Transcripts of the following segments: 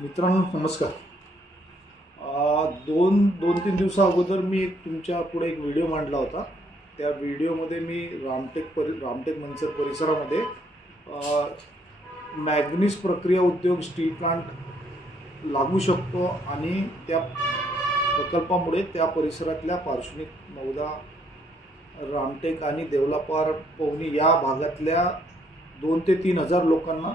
मित्रांनो नमस्कार। दोन तीन दिवसा अगोदर मी तुमच्या पुढे एक व्हिडिओ मांडला होता। त्या व्हिडिओमध्ये मी रामटेक मंचर परिसरामध्ये मॅग्नीज प्रक्रिया उद्योग स्टील प्लांट लागू शकतो आणि त्या प्रकल्पामुळे त्या परिसरातल्या पार्श्वनिक मौदा रामटेक आणि देवलापार पवनी या भागातल्या 2 ते 3 हजार लोकांना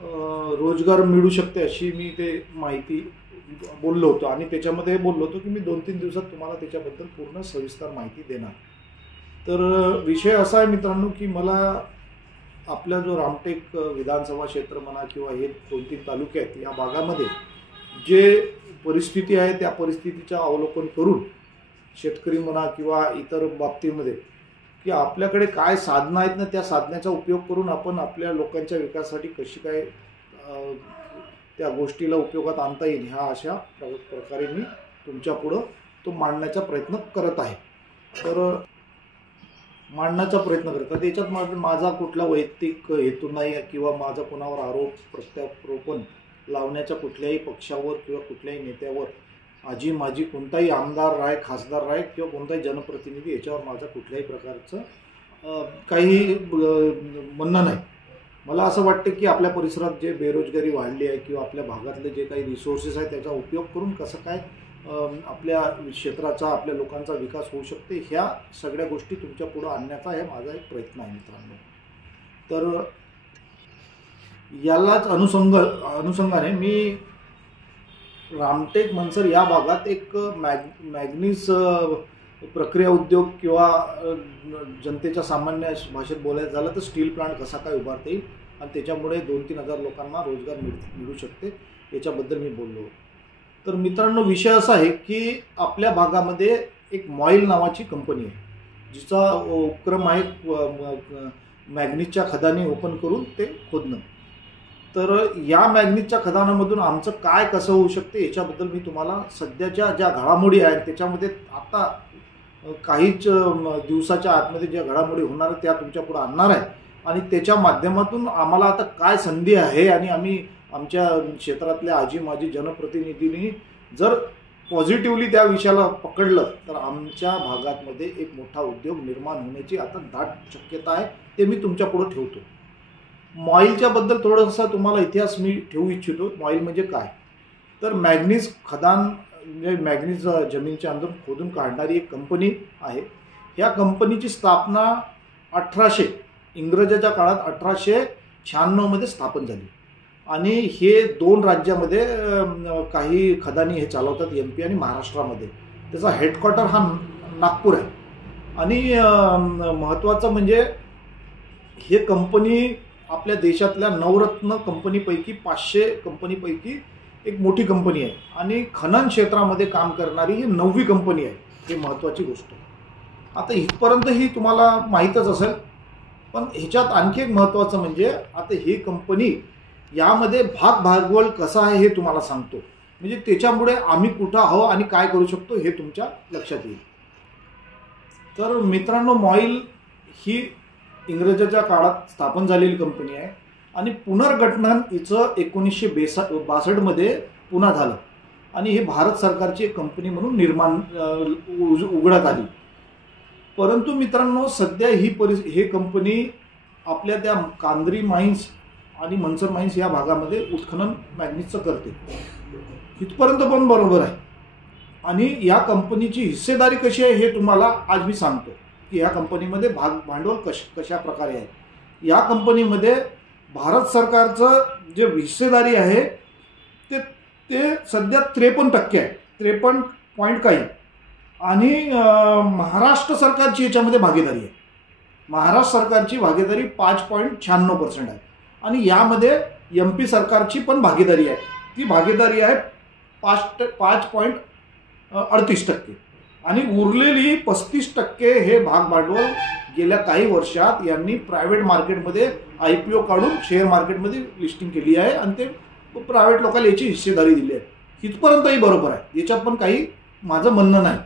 रोजगार मिळू शकते अशी मी ते माहिती बोललो होतो आणि त्याच्यामध्ये बोललो होतो की मी 2-3 दिवसात तुम्हाला त्याच्याबद्दल पूर्ण सविस्तर माहिती देणार। तर विषय असा आहे मित्रांनो की मला आपला जो रामटेक विधानसभा क्षेत्र म्हणा किंवा हे 2-3 तालुके आहेत या भागामध्ये जे परिस्थिती आहे त्या परिस्थितीचं अवलोकन करून शेतकरी म्हणा किंवा इतर बाबतीमध्ये की आपल्याकडे काय साधनं आहेत ना त्या साधनाचा उपयोग करून आपण आपल्या लोकांच्या विकासासाठी कशी काय त्या गोष्टीला उपयोगात आणता येईल ह्या अशा प्रकारे मी तुमच्या पुढं तो मांडण्याचा प्रयत्न करत आहे। तर मांडण्याचा प्रयत्न करत आहे त्याच्यात माझा कुठला वैयक्तिक हेतू नाही किंवा माझा कोणावर आरोप प्रत्यारोपण लावण्याच्या कुठल्याही पक्षावर किंवा कुठल्याही नेत्यावर आजी माझी कोणताही आमदार राय खासदार राय किंवा कोणताही जनप्रतिनिधी याच्यावर माझा कुठल्याही प्रकारचं काही म्हणणं नाही। मला असं वाटतं की आपल्या परिसरात जे बेरोजगारी वाढली आहे किंवा आपल्या भागातले जे काही रिसोर्सेस आहेत त्याचा उपयोग करून कसं काय आपल्या क्षेत्राचा आपल्या लोकांचा विकास होऊ शकते ह्या सगळ्या गोष्टी तुमच्या पुढे आणण्याचा हे माझा एक प्रयत्न आहे मित्रांनो। तर यालाच अनुषंगाने मी रामटेक मंचर या भागात एक मॅग्नीज प्रक्रिया उद्योग किंवा जनतेच्या सामान्य भाषेत बोलायचं झालं तर स्टील प्लांट कसा काय उभारता येईल आणि त्याच्यामुळे 2-3 हजार लोकांना रोजगार मिळू शकते याच्याबद्दल मी बोललो। तर मित्रांनो विषय असा आहे की आपल्या भागामध्ये एक मॉईल नावाची कंपनी आहे जिचा उपक्रम आहे मॅग्नीजच्या खदाने ओपन करून ते खोदणं। तर या मॅग्नीजच्या खदानामधून आमचं काय कसं होऊ शकते याच्याबद्दल मी तुम्हाला सध्याच्या ज्या घडामोडी आहेत त्याच्यामध्ये आता काहीच दिवसाच्या आतमध्ये ज्या घडामोडी होणार त्या तुमच्या पुढे आणणार आहे आणि त्याच्या माध्यमातून आम्हाला आता काय संधी आहे आणि आम्ही आमच्या क्षेत्रातल्या आजी माजी जनप्रतिनिधींनी जर पॉझिटिव्हली त्या विषयाला पकडलं तर आमच्या भागामध्ये एक मोठा उद्योग निर्माण होण्याची आता दाट शक्यता आहे ते मी तुमच्या पुढे ठेवतो। मॉईलच्या बद्दल थोडासा तुम्हाला इतिहास मी ठेवू इच्छितो। मॉईल म्हणजे काय तर मॅग्नीज खदान म्हणजे मॅग्नीज जमीनच्या अंदर खोदून काढणारी एक कंपनी आहे। ह्या कंपनीची स्थापना 1800 इंग्रजाच्या काळात 1896 मध्ये स्थापन झाली आणि हे 2 राज्यामध्ये काही खदानी हे चालवतात MP आणि महाराष्ट्रामध्ये। त्याचा हेडक्वार्टर हा नागपूर आहे आणि महत्त्वाचं म्हणजे हे कंपनी आपल्या देशातल्या नवरत्न कंपनीपैकी 500 कंपनीपैकी एक मोठी कंपनी आहे आणि खनन क्षेत्रामध्ये काम करणारी ही 9वी कंपनी आहे। ही महत्त्वाची गोष्ट आता इथपर्यंत ही तुम्हाला माहीतच असेल पण ह्याच्यात आणखी एक महत्त्वाचं म्हणजे आता ही कंपनी यामध्ये भागभांडवल कसं आहे हे तुम्हाला सांगतो म्हणजे त्याच्यामुळे आम्ही कुठं आहो आणि काय करू शकतो हे तुमच्या लक्षात येईल। तर मित्रांनो मॉईल ही इंग्रजाच्या काळात स्थापन झालेली कंपनी आहे आणि पुनर्गठन हिचं 1962 मध्ये पुन्हा झालं आणि हे भारत सरकारची एक कंपनी म्हणून उघडत आली। परंतु मित्रांनो सध्या ही कंपनी आपल्या त्या कांद्री माइन्स आणि मंचर माइन्स या भागामध्ये उत्खनन मॅग्नीजचं करते इथपर्यंत पण बरोबर आहे आणि या कंपनीची हिस्सेदारी कशी आहे हे तुम्हाला आज मी सांगतो की या कंपनीमध्ये भांडवल कशा प्रकारे आहे। या कंपनीमध्ये भारत सरकारचं जे हिस्सेदारी आहे ते सध्या 53% आहे 53 पॉईंट काही आणि महाराष्ट्र सरकारची याच्यामध्ये भागीदारी आहे। महाराष्ट्र सरकारची भागीदारी 5.96% आहे आणि यामध्ये MP सरकारची पण भागीदारी आहे ती भागीदारी आहे 5.38% आणि उरलेली 35% हे भागभांडवल गेल्या काही वर्षात यांनी प्रायव्हेट मार्केटमध्ये IPO काढून शेअर मार्केटमध्ये लिस्टिंग केली आहे आणि ते प्रायव्हेट लोकांना याची हिस्सेदारी दिली आहे। इथपर्यंतही बरोबर आहे याच्यात पण काही माझं म्हणणं नाही।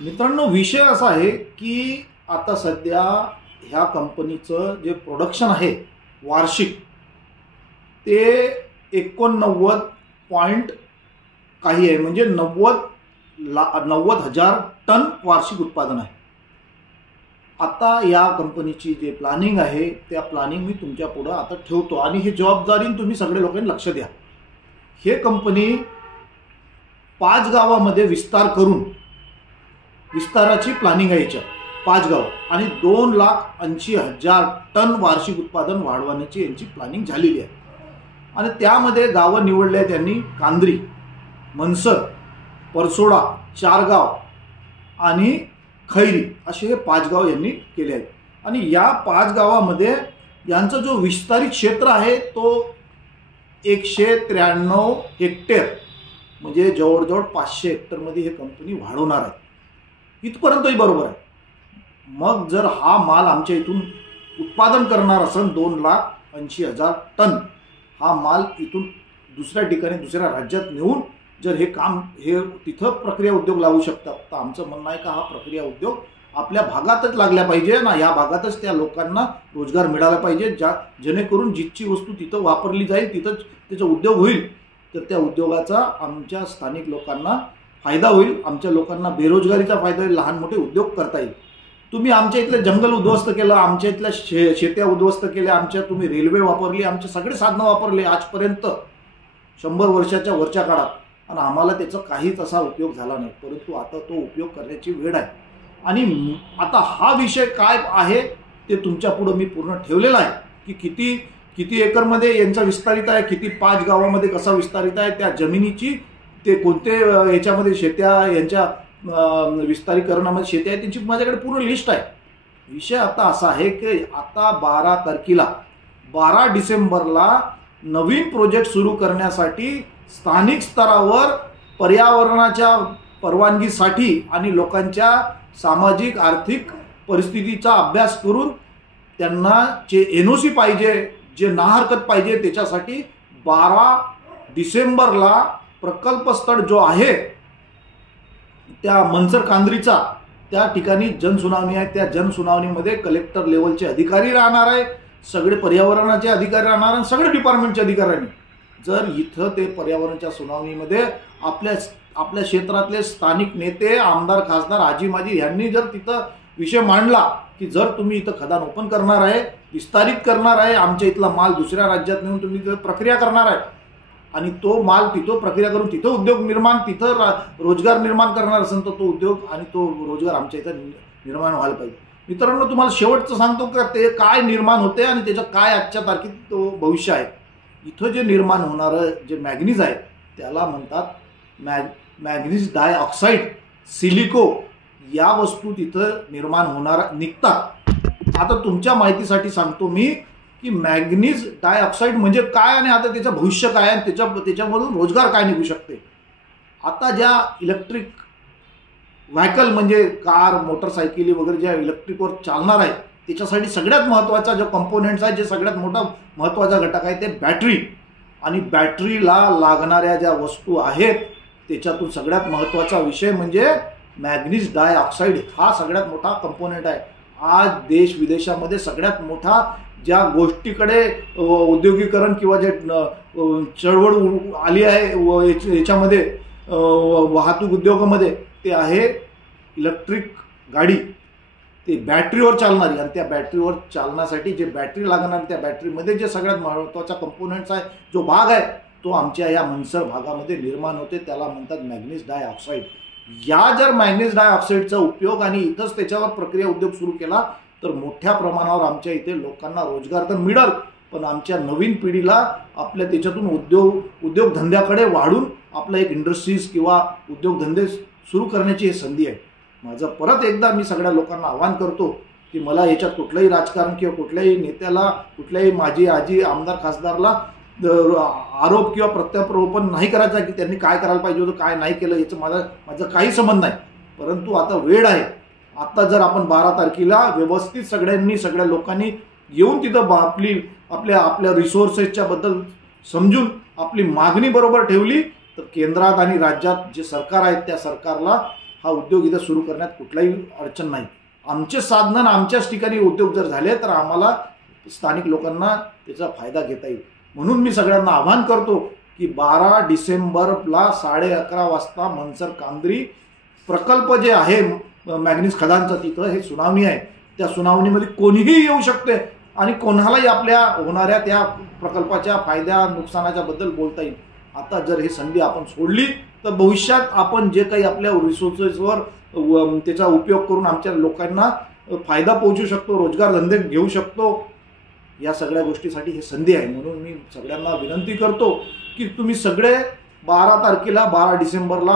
मित्रांनो विषय असा आहे की आता सध्या ह्या कंपनीचं जे प्रोडक्शन आहे वार्षिक ते 89 पॉइंट काही आहे, म्हणजे 90,000 टन वार्षिक उत्पादन आहे. आता या कंपनीची जे प्लॅनिंग आहे त्या प्लॅनिंग मी तुमच्या पुढे आता ठेवतो आणि हे जबाबदारीने तुम्ही सगळे लोकांनी लक्ष द्या. हे कंपनी 5 गावामध्ये विस्तार करून, विस्ताराची प्लॅनिंग आहे याच्यात 5 गाव, आणि 2,80,000 टन वार्षिक उत्पादन वाढवण्याची यांची प्लॅनिंग झालेली आहे. आणि त्यामध्ये गावं निवडले आहेत त्यांनी कांद्री, मनसर, परसोडा 4 गाव आणि खैरी असे हे 5 गाव यांनी केले आहेत. आणि या 5 गावामध्ये यांचा जो विस्तारित क्षेत्र आहे तो 193 हेक्टर, म्हणजे जवळजवळ 500 हेक्टरमध्ये हे कंपनी वाढवणार आहे. इथपर्यंतही बरोबर आहे. मग जर हा माल आमच्या इथून उत्पादन करणार असेल 2,80,000 टन, हा माल इथून दुसऱ्या ठिकाणी दुसऱ्या राज्यात नेऊन जर हे काम हे तिथं प्रक्रिया उद्योग लावू शकतात, तर आमचं म्हणणं आहे का हा प्रक्रिया उद्योग आपल्या भागातच लागल्या पाहिजे ना, या भागातच त्या लोकांना रोजगार मिळाला पाहिजे, जेणेकरून जितची वस्तू तिथं वापरली जाईल तिथंच त्याचा उद्योग होईल, तर त्या उद्योगाचा आमच्या स्थानिक लोकांना फायदा होईल, आमच्या लोकांना बेरोजगारीचा फायदा होईल, लहान मोठे उद्योग करता येईल. तुम्ही आमच्या इथलं जंगल उद्ध्वस्त केलं, आमच्या इथल्या शेत्या उद्ध्वस्त केल्या, आमच्या तुम्ही रेल्वे वापरली, आमचे सगळे साधनं वापरले आजपर्यंत 100 वर्षाच्या वरच्या काळात, आणि आम्हाला त्याचा काहीच असा उपयोग झाला नाही. परंतु आता तो उपयोग करण्याची वेळ आहे. आणि आता हा विषय काय आहे ते तुमच्या पुढे मी पूर्ण ठेवलेला आहे की किती एकरमध्ये यांचा विस्तारित आहे, किती 5 गावामध्ये कसा विस्तारित आहे, त्या जमिनीची ते कोणते याच्यामध्ये शेत्या यांच्या विस्तारीकरणामध्ये शेत्या आहे त्यांची माझ्याकडे पूर्ण लिस्ट आहे. विषय आता असा आहे की आता 12 तारखेला 12 डिसेंबरला नवीन प्रोजेक्ट सुरू करण्यासाठी स्थानिक स्तरावर पर्यावरणाच्या परवानगीसाठी आणि लोकांच्या सामाजिक आर्थिक परिस्थितीचा अभ्यास करून त्यांना जे NOC पाहिजे, जे नाहरकत पाहिजे, त्याच्यासाठी 12 डिसेंबरला प्रकल्प स्थळ जो आहे त्या मनसर कांद्रीचा त्या ठिकाणी जनसुनावणी आहे. त्या जनसुनावणीमध्ये कलेक्टर लेवलचे अधिकारी राहणार आहे, सगळे पर्यावरणाचे अधिकारी राहणार आणि सगळे डिपार्टमेंटचे अधिकाऱ्यांनी जर इथं ते पर्यावरणाच्या सुनावणीमध्ये आपल्या क्षेत्रातले स्थानिक नेते, आमदार, खासदार, आजी माजी यांनी जर तिथं विषय मांडला की जर तुम्ही इथं खदान ओपन करणार आहे, विस्तारित करणार आहे, आमच्या इथला माल दुसऱ्या राज्यात नेऊन तुम्ही जर प्रक्रिया करणार आहे आणि तो माल तिथं प्रक्रिया करून तिथं उद्योग निर्माण, तिथं रोजगार निर्माण करणार असेल तर तो उद्योग आणि तो रोजगार आमच्या इथं निर्माण व्हायला पाहिजे. मित्रांनो, तुम्हाला शेवटचं सांगतो का ते काय निर्माण होते आणि त्याचं काय आजच्या तारखेत तो भविष्य आहे. इथं जे निर्माण होणारं जे मॅग्नीज आहे त्याला म्हणतात मॅग्नीज डायऑक्साईड, सिलिको या वस्तू तिथं निर्माण होणार निघतात. आता तुमच्या माहितीसाठी सांगतो मी की मॅग्नीज डायऑक्साईड म्हणजे काय आणि आता त्याचं भविष्य काय आणि त्याच्यामधून रोजगार काय निघू शकते. आता ज्या इलेक्ट्रिक व्हायकल म्हणजे कार, मोटरसायकली वगैरे ज्या इलेक्ट्रिकवर चालणार आहे त्याच्यासाठी सगळ्यात महत्त्वाचा जो कंपोनेंट्स आहे, जे सगळ्यात मोठा महत्त्वाचा घटक आहे ते बॅटरी. आणि बॅटरीला लागणाऱ्या ज्या वस्तू आहेत त्याच्यातून सगळ्यात महत्त्वाचा विषय म्हणजे मॅग्नीज डायऑक्साईड हा सगळ्यात मोठा कंपोनेंट आहे. आज देश विदेशामध्ये सगळ्यात मोठा ज्या गोष्टीकडे औद्योगिकरण किंवा जे चळवळ आली आहे याच्यामध्ये वाहतूक उद्योगामध्ये ते आहे इलेक्ट्रिक गाडी, ते बॅटरीवर चालणारी. आणि त्या बॅटरीवर चालण्यासाठी जे बॅटरी लागणार त्या बॅटरीमध्ये जे सगळ्यात महत्त्वाचा कंपोनेंट्स आहे, जो भाग आहे तो आमच्या या मनसर भागामध्ये निर्माण होते, त्याला म्हणतात मॅग्नीज डायऑक्साईड. या जर मॅग्नीज डायऑक्साईडचा उपयोग आणि इथंच त्याच्यावर प्रक्रिया उद्योग सुरू केला तर मोठ्या प्रमाणावर आमच्या इथे लोकांना रोजगार तर मिळेल, पण आमच्या नवीन पिढीला आपल्या त्याच्यातून उद्योगधंद्याकडे वाढून आपलं एक इंडस्ट्रीज किंवा उद्योगधंदे सुरू करण्याची ही संधी आहे. माझं परत एकदा मी सगळ्या लोकांना आवाहन करतो की मला याच्यात कुठलंही राजकारण किंवा कुठल्याही नेत्याला, कुठल्याही माझी आजी, आमदार, खासदारला आरोप किंवा प्रत्यारोपण नाही करायचा की त्यांनी काय करायला पाहिजे होतं, काय नाही केलं, याचं माझं काही संबंध नाही. परंतु आता वेळ आहे. आता जर आपण 12 तारखेला व्यवस्थित सगळ्या लोकांनी येऊन तिथं आपल्या रिसोर्सेसच्या बद्दल समजून आपली मागणी बरोबर ठेवली तर केंद्रात आणि राज्यात जे सरकार आहेत त्या सरकारला हा उद्योग इथं सुरू करण्यात कुठलाही अडचण नाही. आमचे साधनं आमच्याच ठिकाणी उद्योग जर झाले तर आम्हाला स्थानिक लोकांना त्याचा फायदा घेता येईल. म्हणून मी सगळ्यांना आवाहन करतो की 12 डिसेंबरला 11:30 वाजता मनसर कांद्री प्रकल्प जे आहे मॅग्नीज खदानचा, तिथं हे सुनावणी आहे. त्या सुनावणीमध्ये कोणीही येऊ शकते आणि कोणालाही आपल्या होणाऱ्या त्या प्रकल्पाच्या फायद्या नुकसानाच्या बद्दल बोलता येईल. आता जर ही संधी आपण सोडली तर भविष्यात आपण जे काही आपल्या रिसोर्सेसवर त्याचा उपयोग करून आमच्या लोकांना फायदा पोहोचू शकतो, रोजगार धंदे घेऊ शकतो, या सगळ्या गोष्टीसाठी ही संधी आहे. म्हणून मी सगळ्यांना विनंती करतो की तुम्ही सगळे 12 तारखेला 12 डिसेंबरला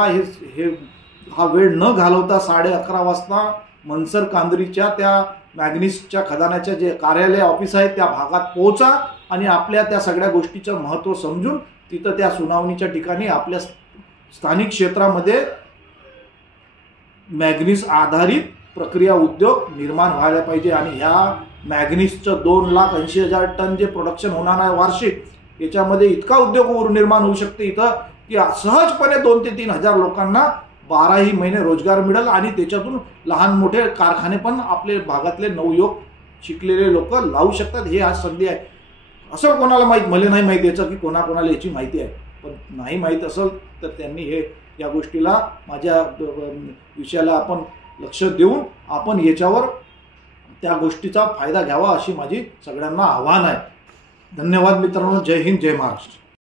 हा वेळ न घालवता 11:30 वाजता मनसर कांद्रीच्या त्या मॅग्नीजच्या खदानाच्या जे कार्यालय ऑफिस आहे त्या भागात पोहोचा आणि आपल्या त्या सगळ्या गोष्टीचं महत्त्व समजून तिथं त्या सुनावणीच्या ठिकाणी आपल्या स्थानिक क्षेत्रामध्ये मॅग्नीज आधारित प्रक्रिया उद्योग निर्माण व्हायला पाहिजे. आणि ह्या मॅग्नीजचं 2,80,000 टन जे प्रोडक्शन होणार आहे वार्षिक, याच्यामध्ये इतका उद्योग निर्माण होऊ शकते इथं की सहजपणे 2 ते 3 हजार लोकांना 12ही महिने रोजगार मिळेल आणि त्याच्यातून लहान मोठे कारखाने पण आपले भागातले नवयुवक शिकलेले लोक लावू शकतात. हे आज संधी आहे. असं कोणाला माहीत, मला नाही माहिती याचं की कोणाकोणाला याची माहिती आहे, पण नाही माहीत असेल तर त्यांनी या गोष्टीला माझ्या विषयाला आपण लक्ष देऊन आपण याच्यावर त्या गोष्टीचा फायदा घ्यावा अशी माझी सगळ्यांना आव्हान आहे. धन्यवाद मित्रांनो. जय हिंद, जय महाराष्ट्र.